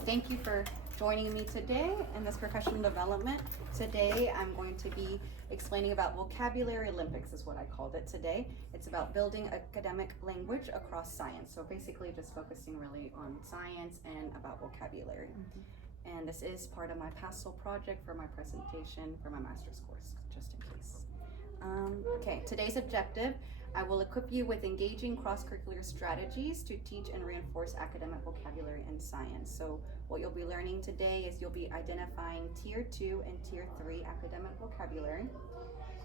Thank you for joining me today in this professional development. Today I'm going to be explaining about vocabulary Olympics is what I called it today. It's about building academic language across science. So basically just focusing really on science and about vocabulary. And this is part of my PASL project for my presentation for my master's course, just in case. Okay, today's objective, I will equip you with engaging cross-curricular strategies to teach and reinforce academic vocabulary in science. So what you'll be learning today is you'll be identifying Tier 2 and Tier 3 academic vocabulary.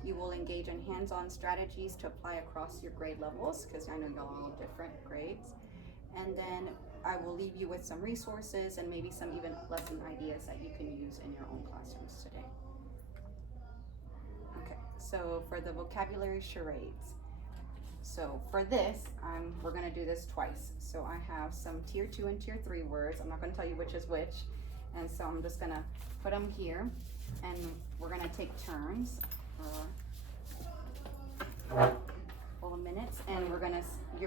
You will engage in hands-on strategies to apply across your grade levels, because I know y'all are all different grades. And then I will leave you with some resources and maybe some even lesson ideas that you can use in your own classrooms today. Okay, so for the vocabulary charades. So for this, we're gonna do this twice. So I have some Tier 2 and Tier 3 words. I'm not gonna tell you which is which. And so I'm just gonna put them here and we're gonna take turns for a couple of minutes, and you're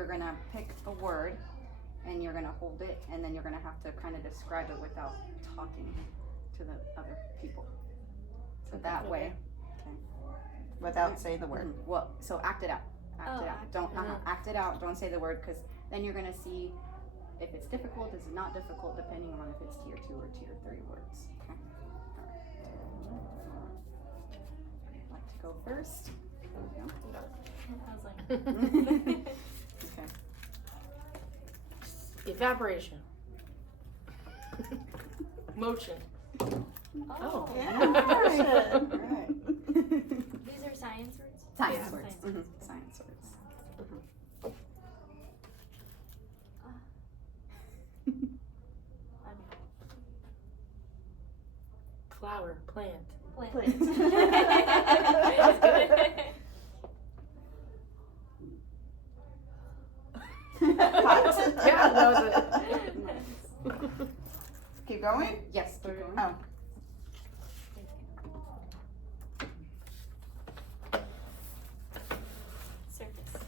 gonna pick a word and you're gonna hold it, and then you're gonna have to kind of describe it without talking to the other people. So that way, okay. Without saying the word. Well, so act it out. Act it out. Don't act it out. Don't say the word, because then you're gonna see if it's difficult, is it not difficult, depending on if it's Tier 2 or Tier 3 words. Okay. All right. I'd like to go first. There we go. I was like, Okay. Evaporation. Motion. oh, Yeah. Right. All right. These are science words? Science Yeah, words. science words. Science words. Flower. Plant. Plant. That's good. Yeah, that was it. Keep going? Yes. Keep going. Oh. Surface.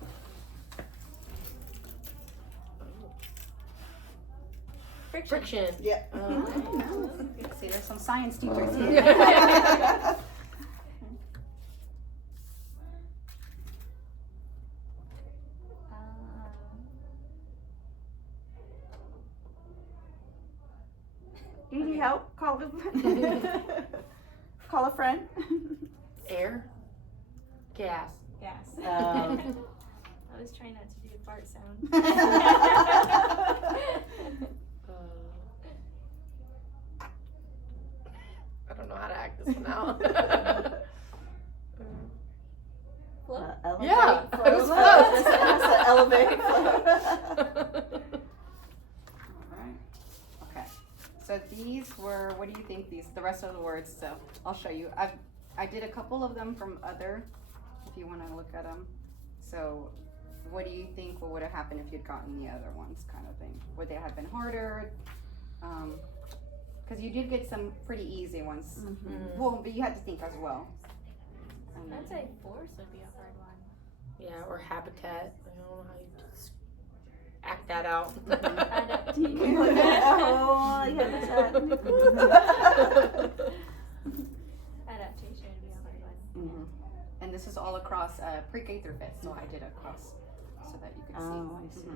Friction. Yeah. See, there's some science teachers here. You need help? Call a friend. Air. Gas. Gas. Oh. I was trying not to do a fart sound. I don't know how to act this one out. Float. Elevate, Yeah, float. it was close. That's an elevate, float. Alright, okay. So these were, what do you think the rest of the words, so I'll show you. I did a couple of them from other, if you wanna look at them. So what do you think what would have happened if you'd gotten the other ones, kind of thing? Would they have been harder? Cause you did get some pretty easy ones. Well, but you had to think as well. I'd say force would be a hard one. Yeah, or habitat. I don't know how you just act that out. Adaptation. Oh, yeah, Adaptation would be a hard one. And this is all across pre-K through 5th, so I did across so that you could see. Oh, I see.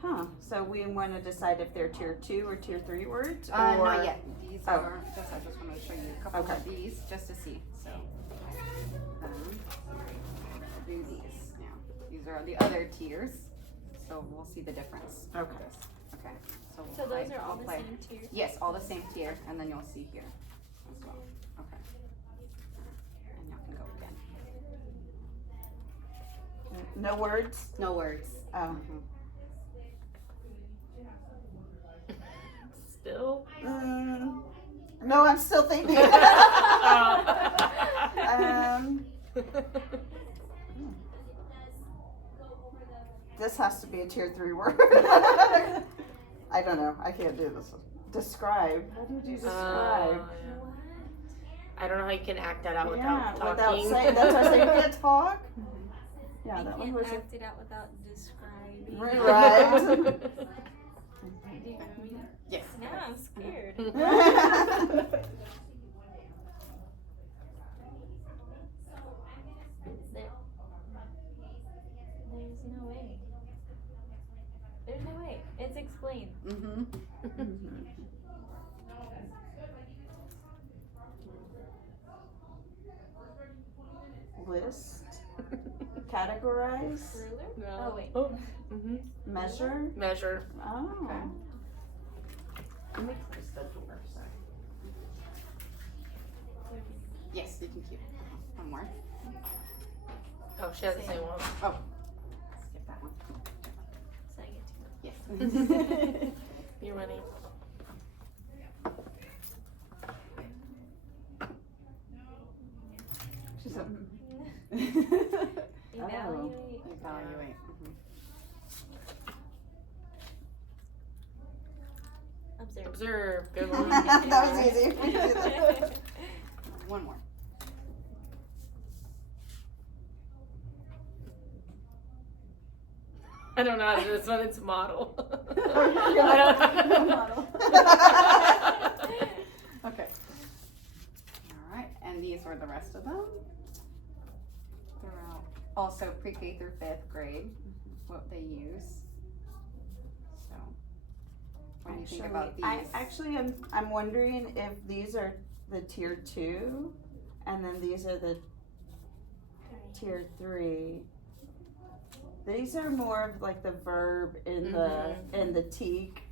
Huh, so we want to decide if they're Tier 2 or Tier 3 words? Not yet. These Oh. are, I just want to show you a couple Okay. of these just to see. So, I'll do these now. These are the other tiers, so we'll see the difference. Okay. Okay. So, So those are all the play. same tiers? Yes, all the same tier, and then you'll see here as well. Okay. And y'all can go again. No words? No words. Oh. Still? No, I'm still thinking. This has to be a Tier 3 word. I don't know. I can't do this one. Describe. How did you describe? Yeah. I don't know how you can act that out Yeah, without without talking. saying. That's why I say you can't talk. Yeah, You that one can't was a act it out without describing. right. Do you know what I mean? explain. Mm-hmm. List, categorize, Ruler? No. Oh, wait. Oh. Mm-hmm. measure. Measure. Oh. Okay. Let me close the door. Sorry. Yes, you can keep one more. Oh, she has the same one. Skip that one. So I get to Yes. You're running. She's a, evaluate. Evaluate. Observe. Observe. Good one. that was easy. One more. I don't know how to do this one. It's model. Model. Okay. All right, and these were the rest of them. Throughout also pre-K through 5th grade, what they use. So, what do you think about these? I'm wondering if these are the tier 2, and then these are the tier 3. These are more of like the verb in the teak,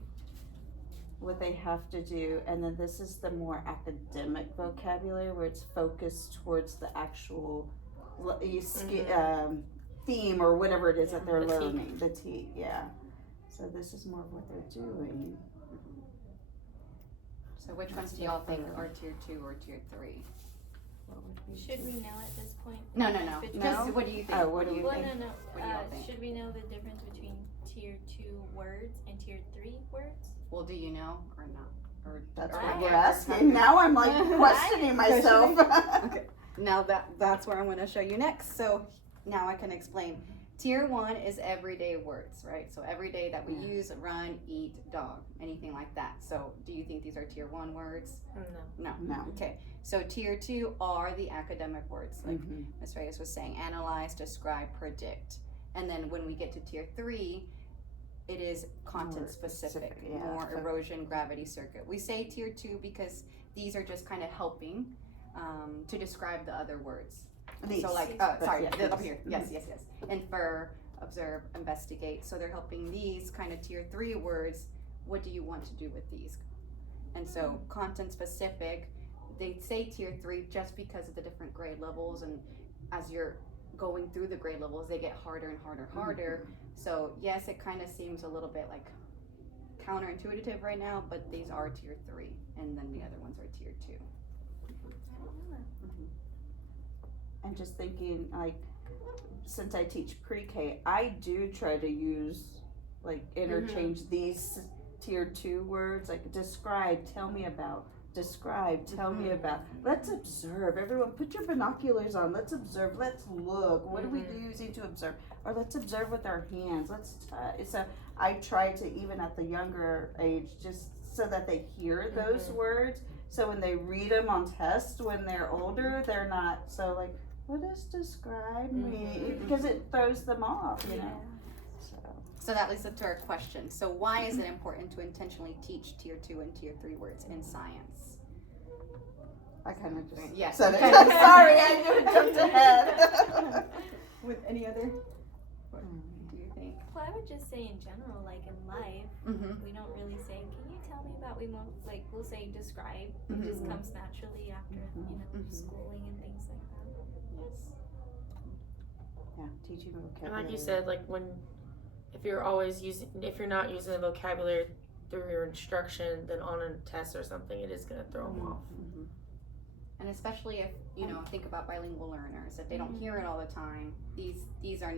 what they have to do, and then this is the more academic vocabulary where it's focused towards the actual theme or whatever it is that they're the teak. learning. The teak, yeah. So this is more of what they're doing. So which ones do y'all think are tier 2 or tier 3? What would be Should we know at this point? No. Between- Just what do you think? Oh, what do you Well, think? no. What do y'all think? Should we know the difference between tier 2 words and tier 3 words? Well, do you know or not? Or That's or what I we're can't- asking. Now I'm like questioning myself. Okay. Now that's where I'm going to show you next. So now I can explain. Tier 1 is everyday words, right? So everyday that we use: run, eat, dog, anything like that. So do you think these are tier 1 words? No. No. Okay. So tier 2 are the academic words, like Ms. Reyes was saying: analyze, describe, predict. And then when we get to tier 3, it is content More specific, specific, yeah. more erosion, gravity, circuit. We say tier 2 because these are just kind of helping to describe the other words. These. So like, sorry, Yeah, up these. here, yes. Infer, observe, investigate. So they're helping these kind of tier 3 words. What do you want to do with these? And so content specific, they say tier 3 just because of the different grade levels, and as you're going through the grade levels, they get harder and harder. So yes, it kind of seems a little bit like counterintuitive right now, but these are tier 3, and then the other ones are tier 2. And just thinking, like, since I teach pre-K, I do try to use, like, interchange these tier 2 words, like describe, tell me about, describe, tell me about. Let's observe. Everyone, put your binoculars on. Let's observe. Let's look. What are we using to observe? Or let's observe with our hands. Let's touch. So I try to, even at the younger age, just so that they hear those words. So when they read them on test when they're older, they're not so like, what does describe mean? Because it throws them off, you know. So that leads us to our question. So why is it important to intentionally teach tier 2 and tier 3 words in science? I kind of just Yes, said you it. kinda did. Sorry, I jumped ahead. With any other? What do you think? Well, I would just say in general, like in life, we don't really say, can you tell me about, we won't, like, we'll say describe. It just comes naturally after, schooling and things like that. Yes. Yeah, teaching vocabulary. And like you said, like if you're not using the vocabulary through your instruction, then on a test or something, it is going to throw them off. And especially if, think about bilingual learners, if they don't hear it all the time, these are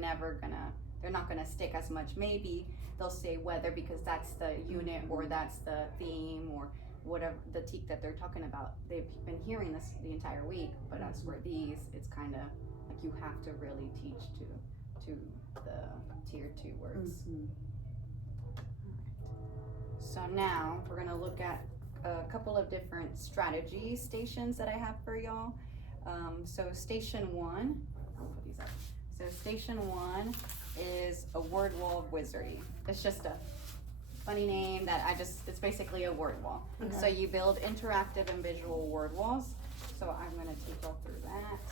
they're not gonna stick as much. Maybe they'll say weather because that's the unit or that's the theme or whatever the teak that they're talking about. They've been hearing this the entire week, but as for these, it's kind of like you have to really teach to the tier 2 words. So now we're gonna look at a couple of different strategy stations that I have for y'all. So station 1, I'll put these up. So station 1 is a word wall wizardry. It's just a funny name that it's basically a word wall. Okay. So you build interactive and visual word walls. So I'm gonna take y'all through that.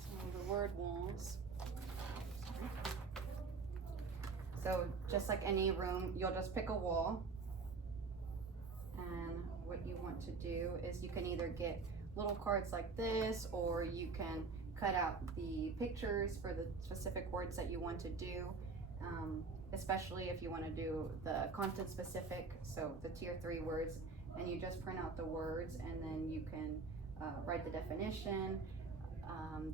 So the word walls. So just like any room, you'll just pick a wall. And what you want to do is you can either get little cards like this, or you can cut out the pictures for the specific words that you want to do, especially if you want to do the content specific, so the tier 3 words, and you just print out the words and then you can write the definition,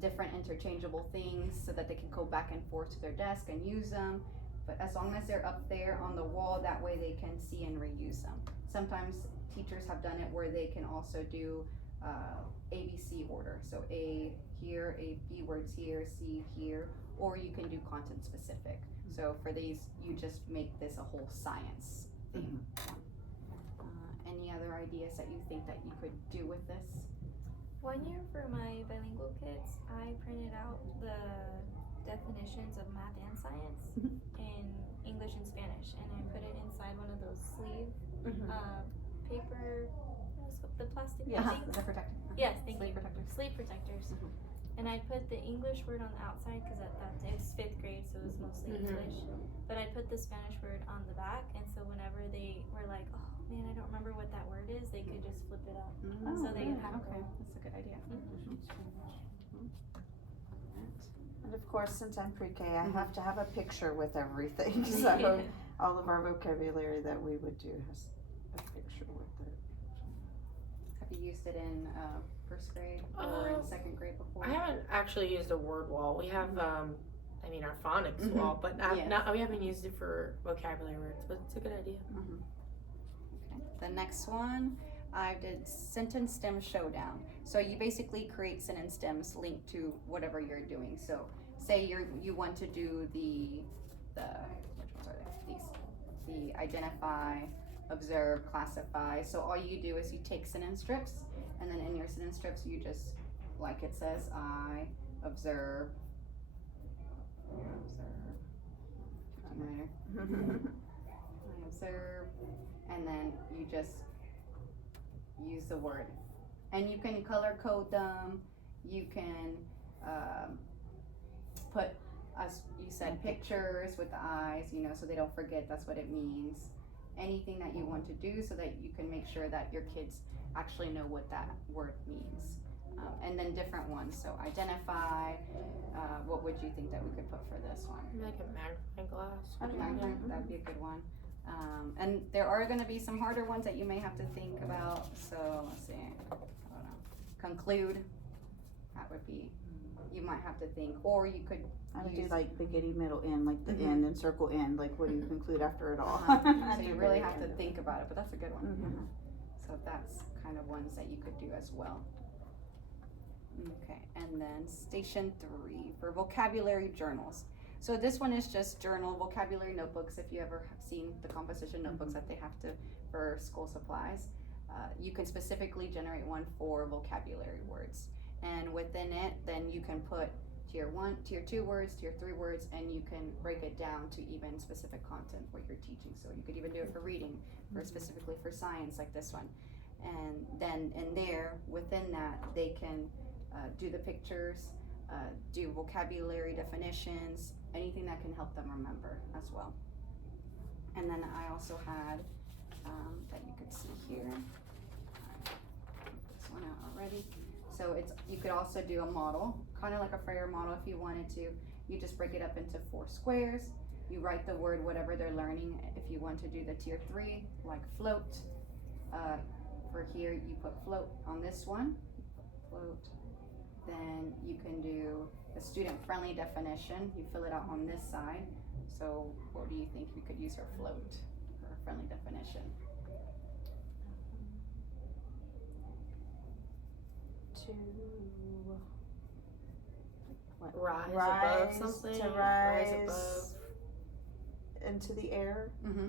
different interchangeable things so that they can go back and forth to their desk and use them. But as long as they're up there on the wall, that way they can see and reuse them. Sometimes teachers have done it where they can also do ABC order. So A here, A, B words here, C here, or you can do content specific. So for these, you just make this a whole science thing. Any other ideas that you think that you could do with this? One year for my bilingual kids, I printed out the definitions of math and science in English and Spanish, and I put it inside one of those sleeve paper, the plastic things. Is that protected? Yes, thank Sleeve you. protectors. Sleeve protectors. And I put the English word on the outside because it was 5th grade, so it was mostly English. But I put the Spanish word on the back, and so whenever they were like, "Oh man, I don't remember what that word is," they could just flip it up. So they good. can have Okay, that's a good idea. And of course, since I'm pre-K, I have to have a picture with everything. So all of our vocabulary that we would do has a picture with it. Have you used it in first grade or in second grade before? I haven't actually used a word wall. We have, our phonics wall, but we haven't used it for vocabulary words, but it's a good idea. Okay. The next one, I did sentence stem showdown. So you basically create sentence stems linked to whatever you're doing. So say you want to do the which ones are they? These. The identify, observe, classify. So all you do is you take sentence strips, and then in your sentence strips you just, like it says, I observe. I observe, and then you just use the word, and you can color code them. You can put, as you said, pictures with the eyes, so they don't forget that's what it means. Anything that you want to do so that you can make sure that your kids actually know what that word means. And then different ones, so identify, what would you think that we could put for this one? Like a magnifying glass. That'd be a good one. And there are gonna be some harder ones that you may have to think about, so let's see, I don't know. Conclude, that would be, you might have to think, or you could I would do like beginning, middle, end, like the end and circle end, like what do you conclude after it all? So you really have to think about it, but that's a good one. So that's kind of ones that you could do as well. Okay, and then station 3 for vocabulary journals. So this one is just journal vocabulary notebooks. If you ever have seen the composition notebooks that they have to for school supplies, you can specifically generate one for vocabulary words. And within it, then you can put tier 1, tier 2 words, tier 3 words, and you can break it down to even specific content what you're teaching. So you could even do it for reading, or specifically for science like this one. And then in there, within that, they can do the pictures, do vocabulary definitions, anything that can help them remember as well. And then I also had, that you could see here, this one out already. So you could also do a model, kind of like a Frayer model if you wanted to. You just break it up into 4 squares. You write the word, whatever they're learning. If you want to do the tier 3, like float, for here you put float on this one, float. Then you can do a student-friendly definition. You fill it out on this side. So what do you think you could use for float, or a friendly definition? Rise above something. To rise above. into the air. Mm-hmm.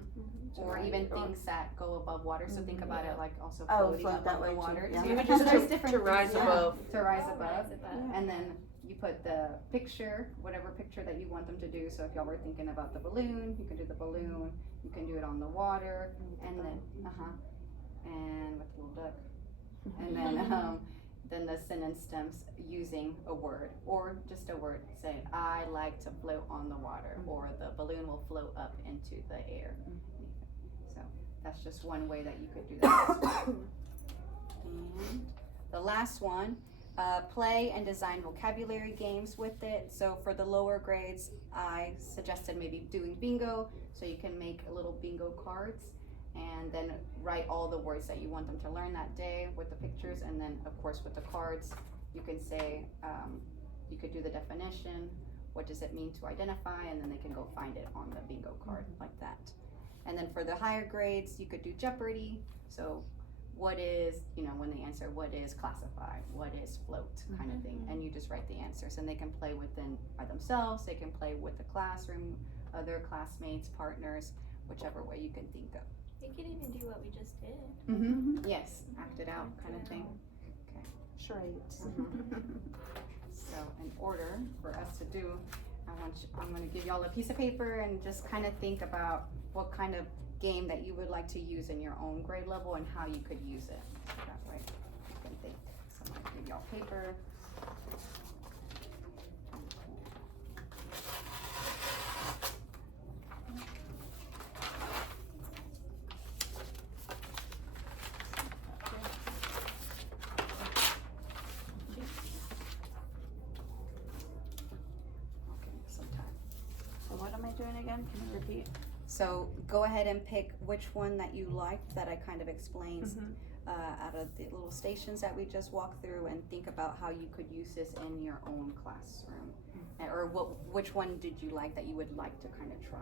To Or ride even it, or- things that go above water. So think about it like also Oh, floating float that above way the too, water. yeah. too. Maybe So just there's to different rise things, above. To rise I'll above. rise above. Yeah. And then you put the picture, whatever picture that you want them to do. So if y'all were thinking about the balloon, you can do the balloon. You can do it on the water, and then and with the little duck, and then the sentence stems using a word or just a word. Say, I like to float on the water, or the balloon will float up into the air. So that's just one way that you could do that. And the last one, play and design vocabulary games with it. So for the lower grades, I suggested maybe doing bingo. So you can make little bingo cards and then write all the words that you want them to learn that day with the pictures. And then of course with the cards, you can say, you could do the definition, what does it mean to identify, and then they can go find it on the bingo card like that. And then for the higher grades, you could do Jeopardy. So what is, when they answer, what is classify, what is float, kind of thing. And you just write the answers, and they can play by themselves, they can play with the classroom, other classmates, partners, whichever way you can think of. You could even do what we just did. Mm-hmm. Yes, act it out kind of thing. Charades. So in order for us to do, I'm going to give y'all a piece of paper and just kind of think about what kind of game that you would like to use in your own grade level and how you could use it. So that way you can think. So I'm going to give y'all paper. So what am I doing again? Can you repeat? So go ahead and pick which one that you liked that I kind of explained out of the little stations that we just walked through, and think about how you could use this in your own classroom. Or which one did you like that you would like to kind of try?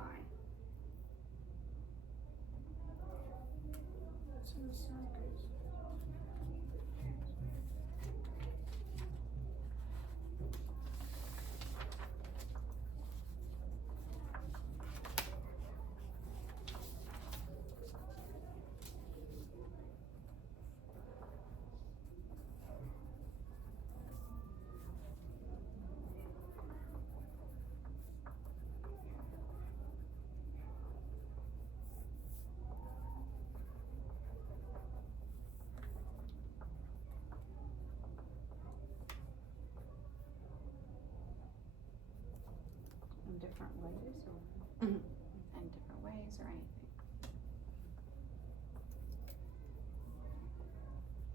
In different ways, or? In different ways or anything.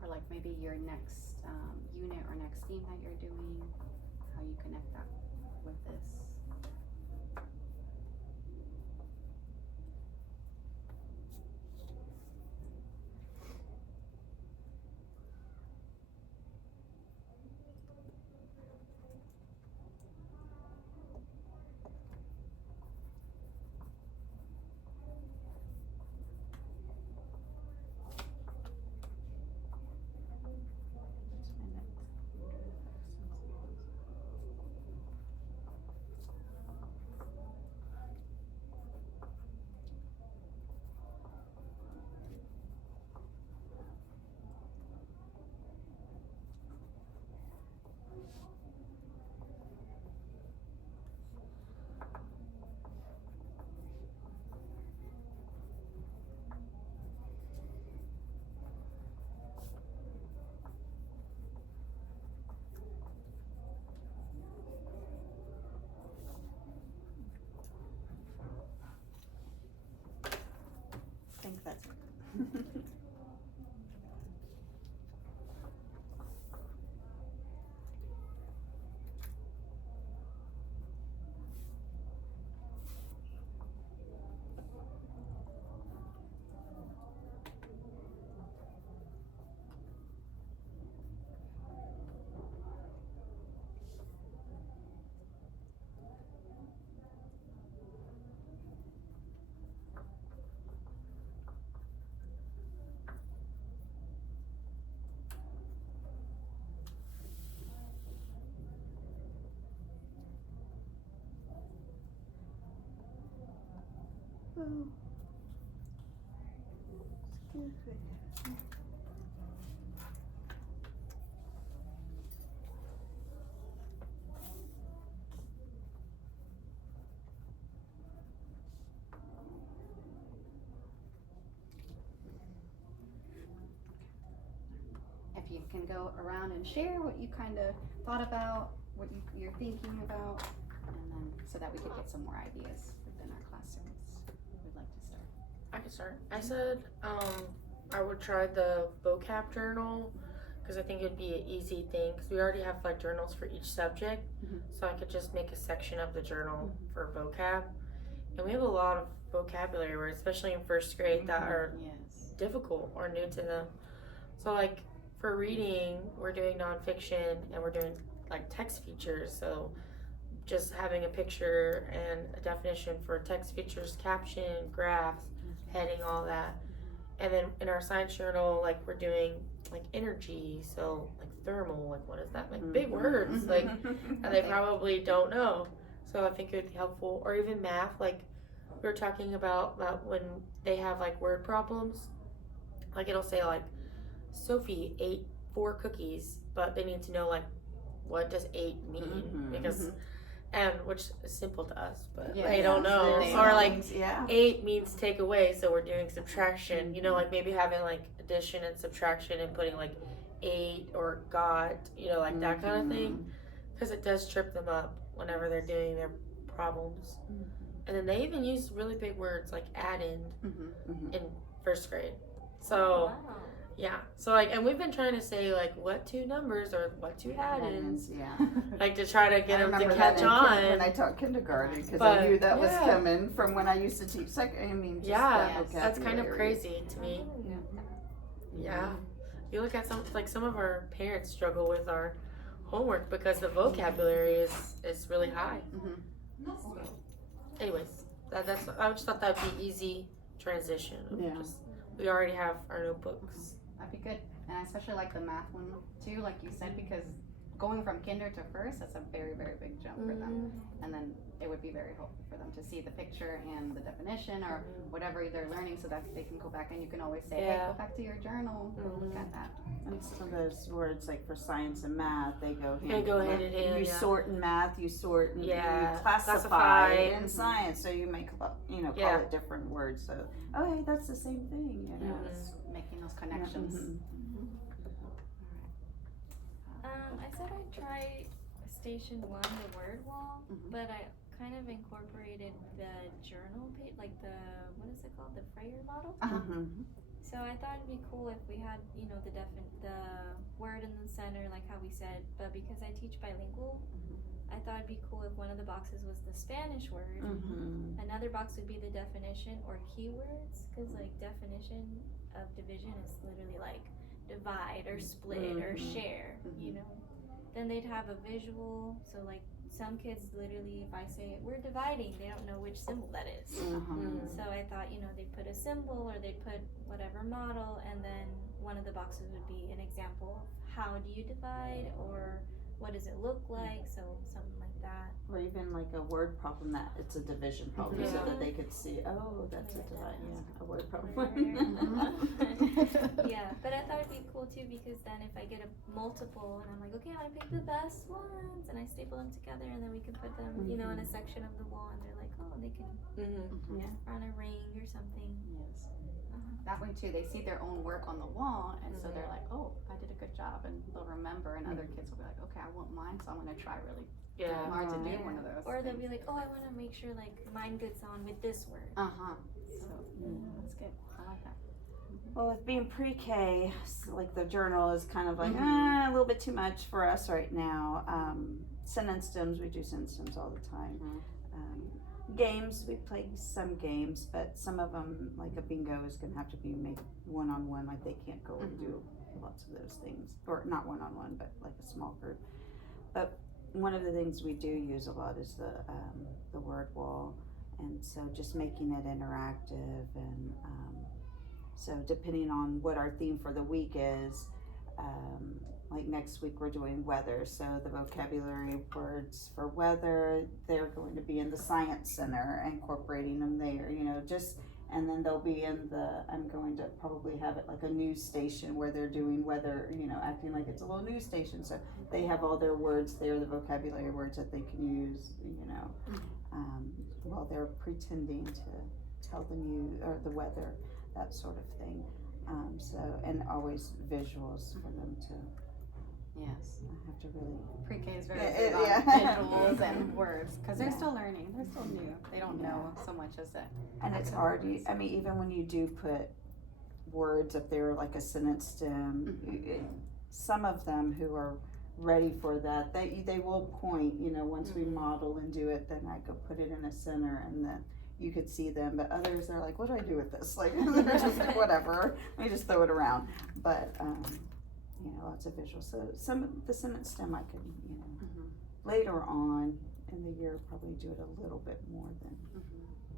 Or like maybe your next unit or next theme that you're doing, how you connect that with this. Excuse me. If you can go around and share what you kind of thought about, what you're thinking about, and then so that we could get some more ideas within our classrooms. We'd like to start. I can start. I said I would try the vocab journal because I think it'd be an easy thing because we already have like journals for each subject, so I could just make a section of the journal for vocab. And we have a lot of vocabulary words, especially in first grade, that are Yes. difficult or new to them. So like for reading, we're doing nonfiction and we're doing like text features. So just having a picture and a definition for text features, caption, graphs, heading, all that. And then in our science journal, like we're doing like energy, so like thermal, like what is that? Like big words, like and they probably don't know. So I think it would be helpful. Or even math, like we were talking about when they have like word problems, like it'll say like Sophie ate 4 cookies, but they need to know like what does 8 mean because and which is simple to us, but they don't know. Or like 8 means take away, so we're doing subtraction. You know, like maybe having like addition and subtraction and putting like 8 or got, you know, like that kind of thing, because it does trip them up whenever they're doing their problems. And then they even use really big words like add in first grade. So yeah, so like, and we've been trying to say like what 2 numbers or what 2 add-ins, like to try to get them to catch on. When I taught kindergarten, because I knew that was coming from when I used to teach second. I mean, just that's kind of crazy to me. Yeah, you look at some of our parents struggle with our homework because the vocabulary is really high. So, anyways, that's I just thought that would be easy transition. We already have our notebooks. That'd be good. And I especially like the math one too, like you said, because going from kinder to first, that's a very, very big jump for them. And then it would be very helpful for them to see the picture and the definition or whatever they're learning so that they can go back and you can always say, hey, go back to your journal, look at that. And some of those words, like for science and math, they go hand in hand. You sort in math, you sort and you classify in science. So you make, call it different words. So, oh, hey, that's the same thing, you know. Making those connections. I said I'd try station 1, the word wall, but I kind of incorporated the journal page, like the, what is it called, the Freyer model. So I thought it'd be cool if we had, the word in the center, like how we said, but because I teach bilingual, I thought it'd be cool if one of the boxes was the Spanish word, another box would be the definition or keywords, because like definition of division is literally like divide or split or share, you know. Then they'd have a visual, so like some kids literally, if I say we're dividing, they don't know which symbol that is. So I thought, they'd put a symbol or they'd put whatever model, and then one of the boxes would be an example of how do you divide or what does it look like, so something like that. Or even like a word problem that it's a division problem, so that they could see, oh, that's a divide, a word problem. Yeah, but I thought it'd be cool too, because then if I get a multiple and I'm like, okay, I picked the best ones, and I staple them together, and then we can put them, in a section of the wall, and they're like, oh, they can run a ring or something. Yes. That way too, they see their own work on the wall, and so they're like, oh, I did a good job, and they'll remember, and other kids will be like, okay, I want mine, so I'm gonna try really hard to do one of those. Or they'll be like, oh, I wanna make sure like mine gets on with this word. So that's good. I like that. Well, with being pre-K, like the journal is kind of like a little bit too much for us right now. Sentence stems, we do sentence stems all the time. Games, we play some games, but some of them, like a bingo, is going to have to be made one-on-one, like they can't go and do lots of those things, or not one-on-one, but like a small group. But one of the things we do use a lot is the word wall, and so just making it interactive, and so depending on what our theme for the week is, like next week we're doing weather, so the vocabulary words for weather, they're going to be in the science center, incorporating them there, and then they'll be in I'm going to probably have it like a news station where they're doing weather, acting like it's a little news station, so they have all their words there, the vocabulary words that they can use, while they're pretending to tell the news or the weather, that sort of thing. And always visuals for them to. Yes. I have to really. Pre-K is very big on visuals and words because they're still learning. They're still new. They don't know so much as that. And it's hard. Even when you do put words up there like a sentence stem, some of them who are ready for that, they will point. Once we model and do it, then I go put it in a center, and then you could see them. But others are like, "What do I do with this?" Like, they're just like, whatever. Let me just throw it around. But lots of visuals. So some of the sentence stem I can, later on in the year probably do it a little bit more than.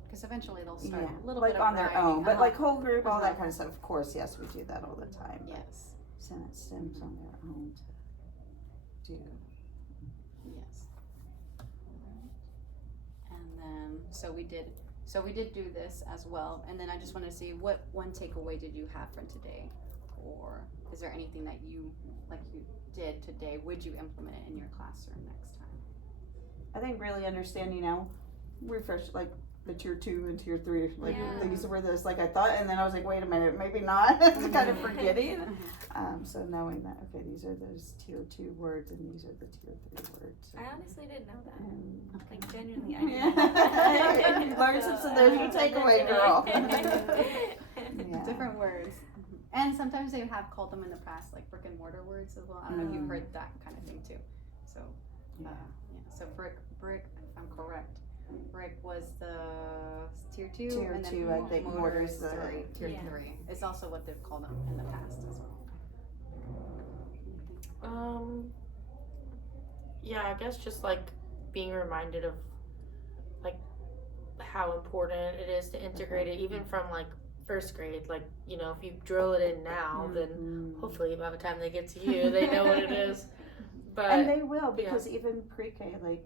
Because eventually they'll start a little like bit on their own, but like whole group, all that Uh-huh. kind of stuff. Of course, yes, we do that all the time. But Yes. sentence stems on their own to do. Yes. And then so we did do this as well. And then I just want to see what one takeaway did you have from today, or is there anything that you did today? Would you implement it in your classroom next time? I think really understanding now, refresh like the tier 2 and tier 3, like these were this, like I thought, and then I was like, wait a minute, maybe not. It's kind of forgetting. So knowing that, okay, these are those tier 2 words and these are the tier 3 words. I honestly didn't know that. And, Like, genuinely, I You didn't know that. learned some, so there's your takeaway, girl. Yeah. Different words. And sometimes they have called them in the past like brick and mortar words as well. I don't know if you've heard that kind of thing too. So, Yeah. So brick, if I'm correct, brick was the tier 2, Tier and then 2, I think mortar mortar's is the tier Yeah. 3. It's also what they've called them in the past as well. Yeah, I guess just like being reminded of like how important it is to integrate it, even from like first grade. Like, if you drill it in now, then hopefully by the time they get to you, they know what it is. But And they will, because even pre-K, like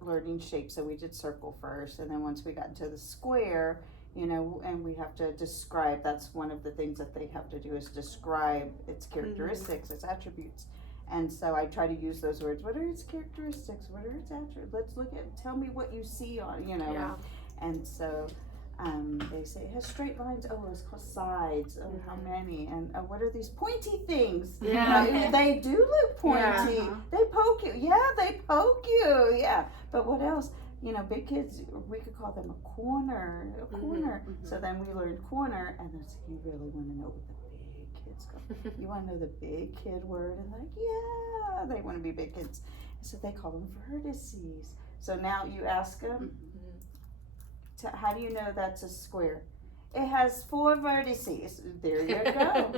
learning shapes, so we did circle first, and then once we got into the square, and we have to describe, that's one of the things that they have to do is describe its characteristics, its attributes. And so I try to use those words. What are its characteristics? What are its attributes? Let's look at, tell me what you see on, And so they say it has straight lines. Oh, it's called sides. Oh, how many? And what are these pointy things? Yeah. They do look pointy. Yeah. They poke you. Yeah, they poke you. Yeah. But what else? Big kids, we could call them a corner. So then we learned corner, and then you really want to know what the big kids go. You want to know the big kid word? And like, yeah, they want to be big kids. So they call them vertices. So now you ask them, how do you know that's a square? It has 4 vertices. There you go.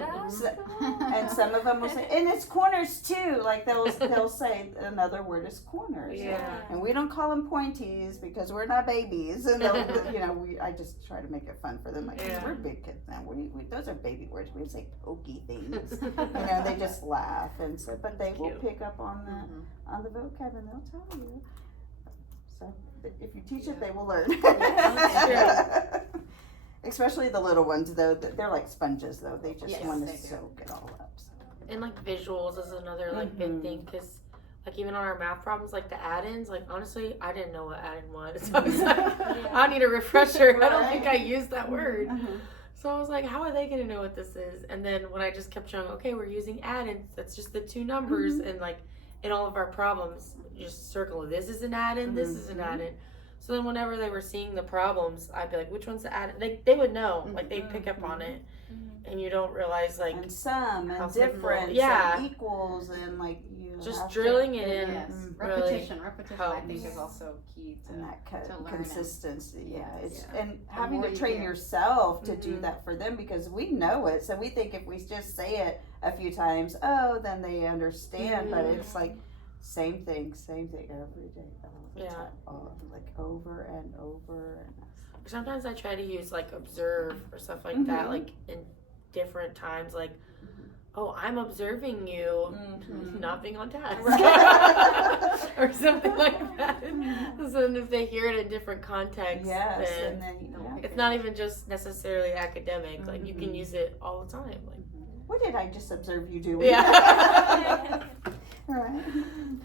And some of them will say, and it's corners too. Like they'll say another word is corners. Yeah. And we don't call them pointies because we're not babies. And I just try to make it fun for them. Like, we're big kids now. We those are baby words. We say pokey things. They just laugh. And so, but they will pick up on the vocab and they'll tell you. So if you teach it, they will learn. Especially the little ones, though. They're like sponges, though. They just want to soak it all up. So. And like visuals is another like big thing, because like even on our math problems, like the add-ins, like honestly, I didn't know what add-in was. So I was like, I need a refresher. I don't think I used that word. So I was like, how are they going to know what this is? And then when I just kept showing, okay, we're using add-ins. That's just the 2 numbers. And like in all of our problems, just circle, this is an add-in, this is an add-in. So then whenever they were seeing the problems, I'd be like, which one's the add-in? They would know. Like, they'd pick up on it. And you don't realize, like... And some, and different, and equals, and like, you just drilling it in. Yes. Really Repetition, helps. I think, is also key to and that to learn consistency, it's Yeah. and having to train yourself to do that for them, because we know it, so we think if we just say it a few times, then they understand, but it's like same thing every day, all the time, like over and over. And sometimes I try to use like observe or stuff like that, like in different times, like oh, I'm observing you not being on task. Or something like that. So then if they hear it in different contexts, Yes, then and then it's not even just necessarily academic. Like you can use it all the time. Like, what did I just observe you doing? yeah. All right.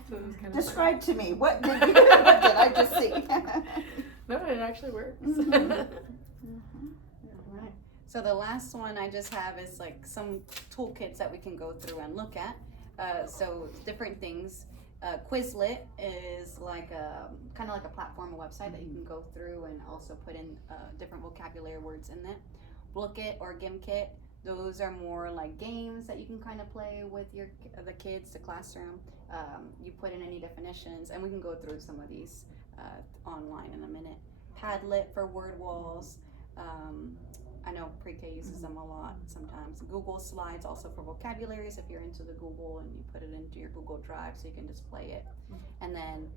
So it was kind of Describe to me, what did I just see? No, it actually works. Right. So the last one I just have is like some toolkits that we can go through and look at. So different things. Quizlet is like a kind of like a platform, a website that you can go through and also put in different vocabulary words in it. Bookit or Gimkit, those are more like games that you can kind of play with the kids, the classroom. You put in any definitions, and we can go through some of these online in a minute. Padlet for word walls. I know pre-K uses them a lot sometimes. Google Slides also for vocabularies if you're into the Google and you put it into your Google Drive so you can display it. And then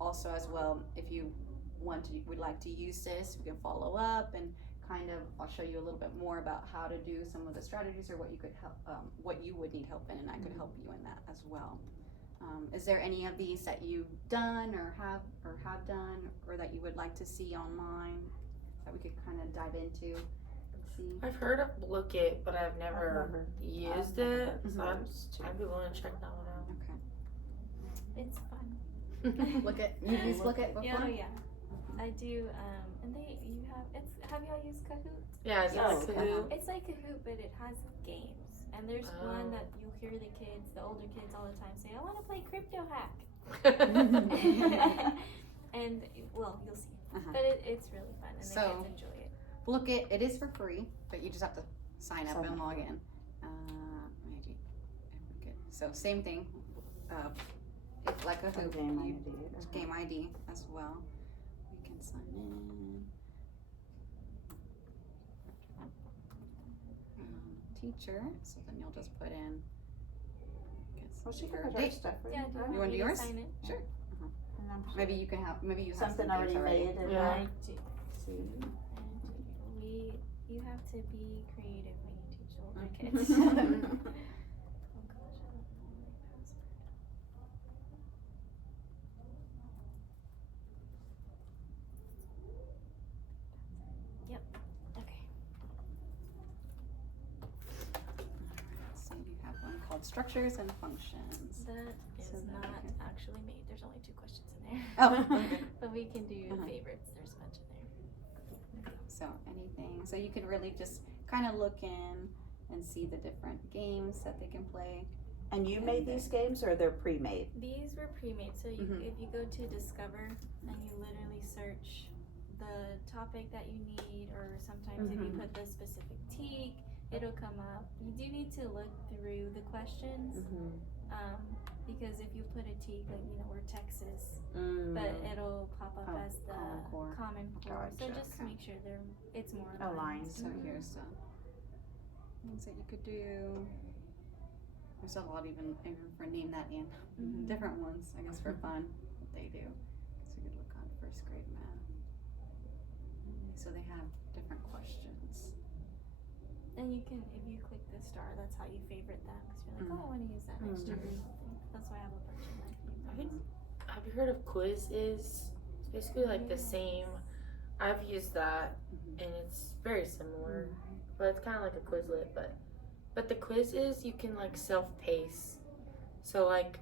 also as well, if you would like to use this, we can follow up and kind of, I'll show you a little bit more about how to do some of the strategies or what you could help, what you would need help in, and I could help you in that as well. Is there any of these that you've done or have done or that you would like to see online that we could kind of dive into? See. I've heard of Bookit, but I've never used it, so I'd be willing to check that one out. Okay. It's fun. Bookit. You've used Bookit before? Yeah, yeah. I do, and have y'all used Kahoot? Yeah, it's like Yes. Kahoot. It's like Kahoot, but it has games. And there's one that you'll hear the older kids all the time say, I want to play Crypto Hack. And, well, you'll see. But it's really fun, and the kids enjoy it. Bookit, it is for free, but you just have to sign up and log in. Maybe. So same thing. It's like a Kahoot. Game ID as well. You can sign in. Teacher, so then you'll just put in. Well, she your can put date. her stuff in. Yeah, do You want to do yours? sign in? Sure. And I'm sure Maybe you can have. Maybe you have something some already things made. And Yeah. I do. see. You have to be creative when you teach older kids. Oh gosh, I don't know my password. Yep. Okay. So you have one called structures and functions. That is So that not we can- actually made. There's only 2 questions in there. Oh, okay. But we can do Uh-huh. favorites. There's a bunch in there. So anything. So you could really just kind of look in and see the different games that they can play. And you made these games, or they're pre-made? These were pre-made, so Mhm. if you go to Discover and you literally search the topic that you need, or sometimes if you Mhm. put the specific teak, it'll come up. You do need to look through the questions, because if you put a teak, like we're Texas, but it'll pop up Oh, as the Common Core. Common Core. So Gotcha. just Okay. make sure it's more Aligned. So here's the things that you could do. There's a lot even for name that in. Mhm. Different ones, I guess, for fun, what they do. So you could look on first grade math. So they have different questions. And you can, if you click the star, that's how you favorite them. Because you're like, oh, I want to use that next year or something. That's why I have a bunch of my I favorites. think, have you heard of Quizzes? It's basically like the same. I've used that, and it's very similar, but it's kind of like a Quizlet. But the Quizzes you can like self-pace. So like,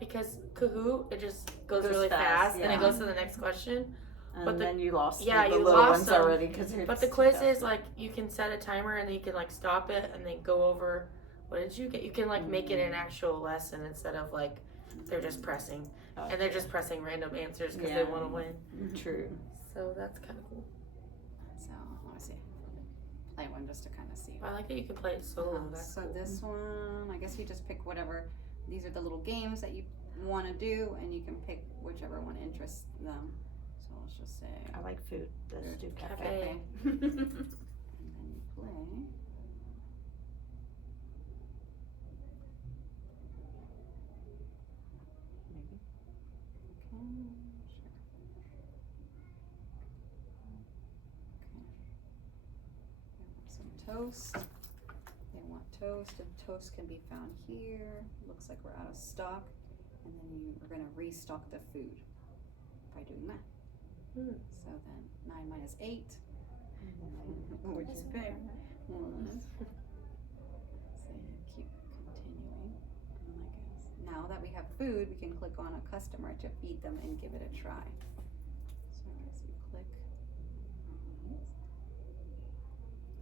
because Kahoot it just goes really fast and it yeah. goes to the next question. And But then you lost yeah, the you little lost ones them. already because But the Quizzes like you can set a timer and then you can like stop it and then go over. What did you get? You can like make it an actual lesson instead of like they're just pressing. And they're just pressing random answers because they want to win. True. So that's kind of cool. So let me see. Play one just to kind of see. I like that you can play it solo. That's So cool. this one, I guess you just pick whatever. These are the little games that you want to do, and you can pick whichever one interests them. So let's just say I like food. Let's do cafe. Cafe. and then you play. Maybe. Okay, sure. Okay. They want some toast. They want toast, and toast can be found here. Looks like we're out of stock, and then you are gonna restock the food by doing that. So then 9 minus 8, which is big. So you keep continuing. And I guess now that we have food, we can click on a customer to feed them and give it a try. So I guess you click.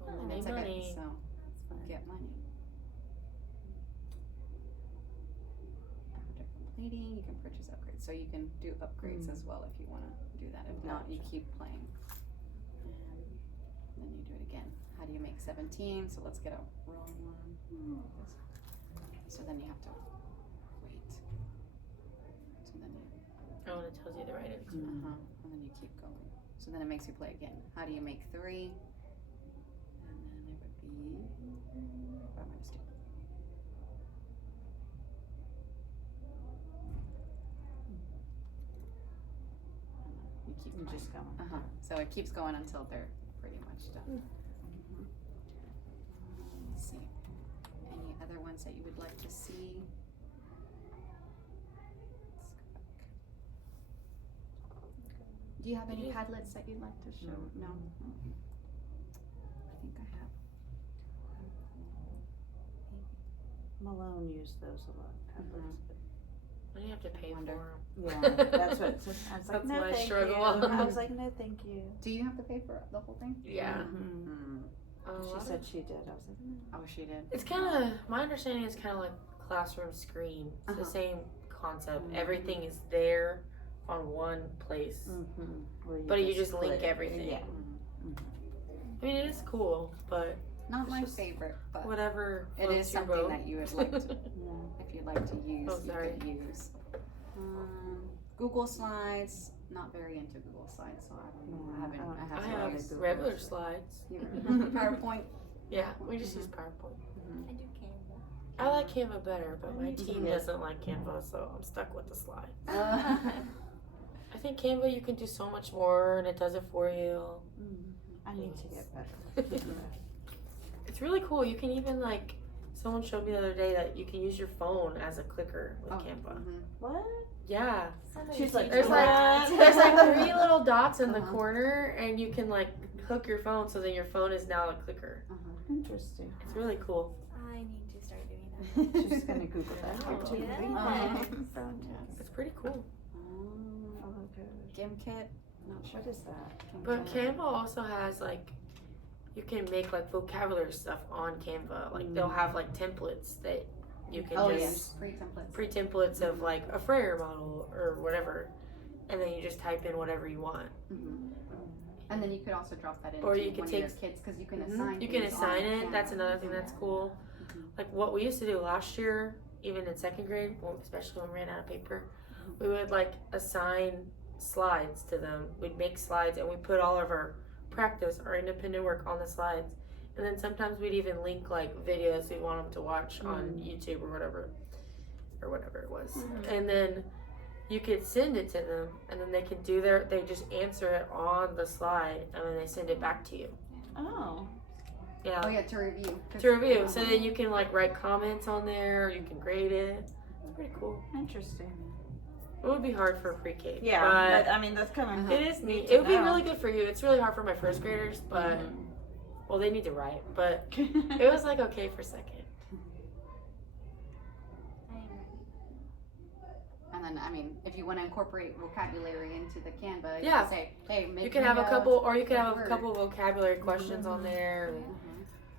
And it's like money. so get money. After completing, you can purchase upgrades. So you can do upgrades as well if you want to do that. If not, you keep playing. And then you do it again. How do you make 17? So let's get a rolling one. So then you have to wait. So then you, Oh, and it tells you the right answer. and then you keep going. So then it makes you play again. How do you make 3? And then it would be 5 minus 2. You keep You playing. just going. So it keeps going until they're pretty much done. Let's see. Any other ones that you would like to see? Let's go back. Do you have any Padlets that you'd like to show? No? I think I have. Malone used those a lot. Tablets, but What do you have to pay Wonder. for? yeah, that's what. I was like, That's no, my thank struggle. you. I was like, no, thank you. Do you have to pay for the whole thing? Yeah. She said she did. I was like, no. Oh, she did. It's kind of, my understanding is kind of like classroom screen. It's the same concept. Everything is there on one place. Where But you just link click. everything. Yeah. I mean, it is cool, but Not It's my just favorite, but whatever it floats is your something boat. that you would like to, Yeah. if you'd like to use, Oh, sorry. you could use. Google Slides, not very into Google Slides, so I don't know. I I haven't have used Google regular Slides. slides. PowerPoint. Yeah, we just use PowerPoint. I do Canva. I like Canva better, but my Me team too. doesn't like Canva, so I'm stuck with the slide. Uh, I think Canva, you can do so much more, and it does it for you. I need to get better. It's really cool. You can even like, someone showed me the other day that you can use your phone as a clicker with Canva. What? Yeah. She's like, There's like what? there's like 3 little dots in the Uh-huh. corner, and you can like hook your phone so then your phone is now a clicker. Interesting. It's really cool. I need to start doing that. She's gonna Google that here too. Yeah. It's pretty cool. Oh, good. GimKit, not sure. What is that? But Canva also has like, you can make like vocabulary stuff on Canva. Like they'll have like templates that you can Oh just yes, free templates. pre templates of like a Frayer model or whatever, and then you just type in whatever you want. And then you could also drop that into Or you could one take- of your kids because you can assign. You can things assign on it. That's Canva. another thing that's cool. Like what we used to do last year, even in 2nd grade, well, especially when we ran out of paper, we would like assign slides to them. We'd make slides and we put all of our practice, our independent work on the slides. And then sometimes we'd even link like videos we want them to watch on YouTube or whatever it was. And then you could send it to them, and then they can do they just answer it on the slide, and then they send it back to you. Oh. Yeah. Oh yeah, to review. To review. So then you can like write comments on there, you can grade it. It's pretty cool. Interesting. It would be hard for pre-K. Yeah, but I mean that's kind of. it is neat. to It would be know. really good for you. It's really hard for my 1st graders, but well, they need to write. But it was like okay for 2nd. I am ready. And then I mean, if you want to incorporate vocabulary into the Canva, you Yeah. can say, hey, make You can me have a couple, or you can have a word. couple vocabulary questions on there.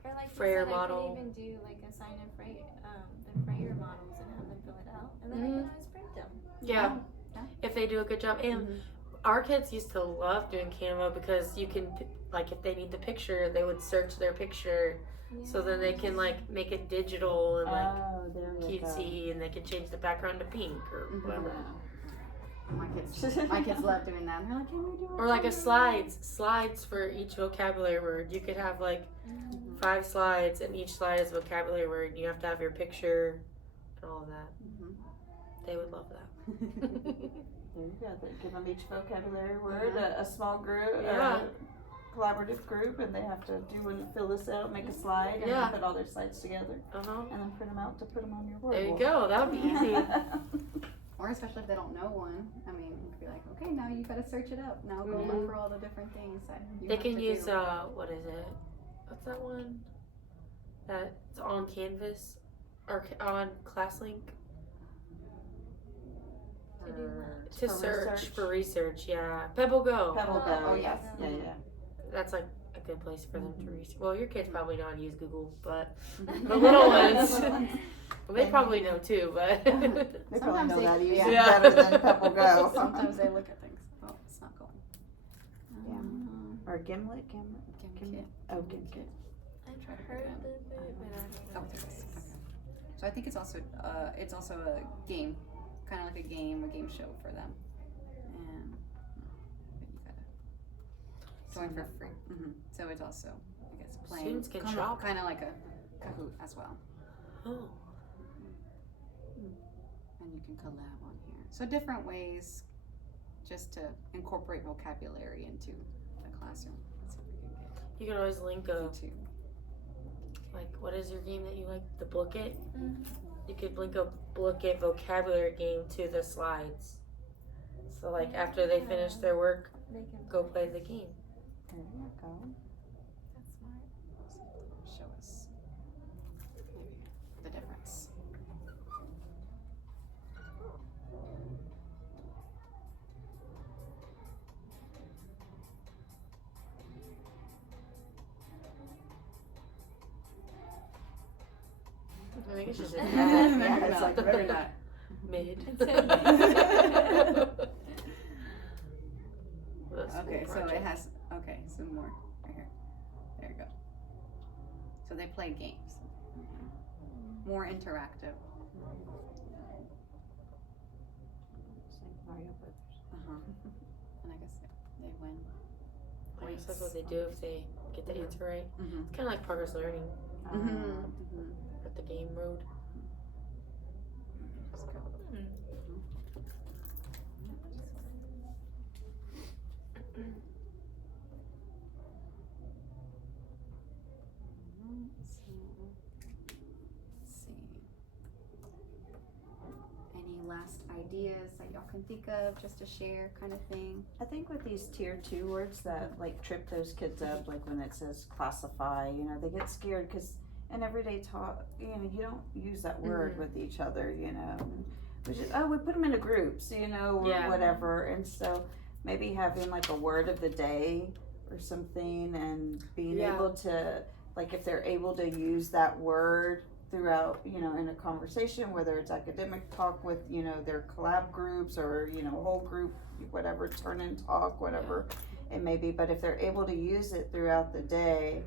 Or like Frayer you said, model. I could even do like assign a the Frayer models and have them fill it out, and then I can always print them. Yeah. Yeah. If they do a good job. And our kids used to love doing Canva because you can, like, if they need the picture, they would search their picture. So then they can, like, make it digital and, like, there we go. cutesy, and they can change the background to pink or whatever. My kids love doing that. They're like, can we do it? Or, like, slides for each vocabulary word. You could have, like, 5 slides, and each slide is a vocabulary word. You have to have your picture and all of that. They would love that. There you go. Give them each vocabulary word, a small group, Yeah. collaborative group and they have to fill this out, make a slide, and Yeah. then put all their slides together, Uh-huh. and then print them out to put them on your board. There you go. That would be easy. Or especially if they don't know one. I mean, you could be like, okay, now you gotta search it up. Now go look for all the different things that you They have can to use do. what is it? What's that one? That's on Canvas or on ClassLink To do what? to For search research? for research. Yeah, Pebble Go. Pebble Oh, Go, yes. yeah. That's like a good place for them to research. Well, your kids probably know how to use Google, but Mhm. the little ones, well, they probably know too. But They probably Sometimes know that even Yeah. better than Pebble Go. Sometimes they look at things. Oh, it's not going. Or Gimlet. Gimkit. Oh, Gimkit. I've Try to heard figure of it it, but I Oh, don't know there what it it is. is. Okay. So I think it's also a game, kind of like a game show for them, and but you gotta join for free. So it's also, I guess, playing Students can shop. kind of like a Kahoot as well, oh, and you can collab on here. So different ways, just to incorporate vocabulary into the classroom. Let's see if we can get you can always link a YouTube. like what is your game that you like? The Book It. Mhm. You could link a Book It vocabulary game to the slides. So like after they finish their work, They can go play the game. There you go. That's smart. Show us maybe the difference. I think it's just Yeah, it's like very not. mid. Okay, so it has, some more right here. There you go. So they play games. More interactive. It's like Mario Brothers. And I guess they win. I guess that's what they do if they get the answer right. Mm-hmm. It's kind of like progress learning Mm-hmm. at the game road. Let's see. Any last ideas that y'all can think of just to share kind of thing? I think with these tier 2 words that like trip those kids up, like when it says classify, they get scared because in everyday talk, you don't use that word with each other, We just, we put them into groups, or Yeah. whatever. And so maybe having like a word of the day or something and being Yeah. able to, like if they're able to use that word throughout, in a conversation, whether it's academic talk with, their collab groups or, whole group, whatever, turn and talk, whatever it may be. But if they're able to use it throughout the day,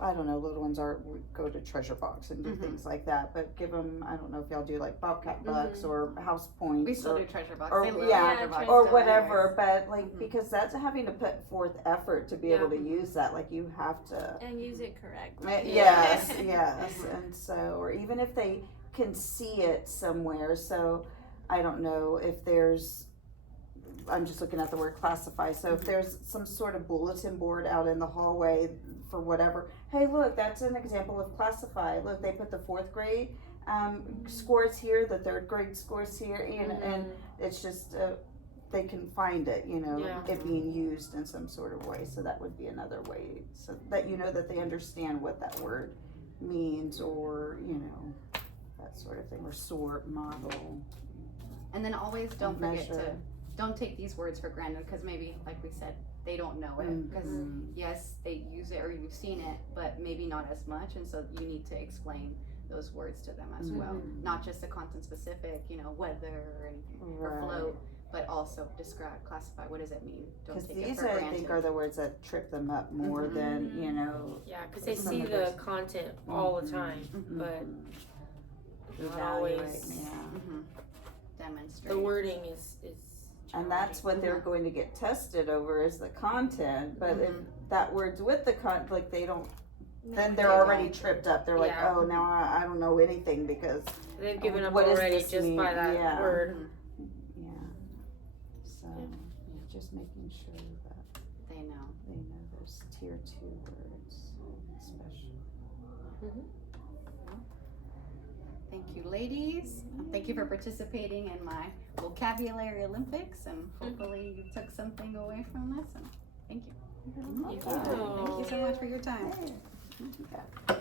I don't know, little ones we go to treasure box and do things like that, but give them, I don't know if y'all do like Bobcat bucks or house points. We still or, do treasure box. or- They love yeah, treasure box or still whatever, anyways. but like because that's having to put forth effort to be able to use that. Like you have to. And use it correctly. Yes, and so, or even if they can see it somewhere. So, I don't know if there's. I'm just looking at the word classify. So if there's some sort of bulletin board out in the hallway for whatever, hey, look, that's an example of classify. Look, they put the 4th grade scores here, the 3rd grade scores here, and it's just they can find it, it being used in some sort of way. So that would be another way, so that that they understand what that word means, or that sort of thing, or sort, model, And then always don't forget measure. don't take these words for granted because maybe, like we said, they don't know it. Because yes, they use it or you've seen it, but maybe not as much. And so you need to explain those words to them as well. Not just the content specific, weather or anything, or float, but also describe, classify. What does it mean? Don't Because take it these for I granted. think are the words that trip them up more than Yeah, because they Some see of the those- content all the time, but not evaluate. always. Yeah. Demonstrate. The wording is And that's what they're going to get tested over is the content. But if that word's with the like they don't, then they're already tripped up. They're like, Yeah. oh, now I don't know anything because they've given up what does already this just mean? by that Yeah. word. yeah. So just making sure that They know. they know those tier 2 words, especially. Thank you, ladies. Thank you for participating in my vocabulary Olympics, and hopefully you took something away from this. And thank you. Thank you. Thank you so much for your time. Hey,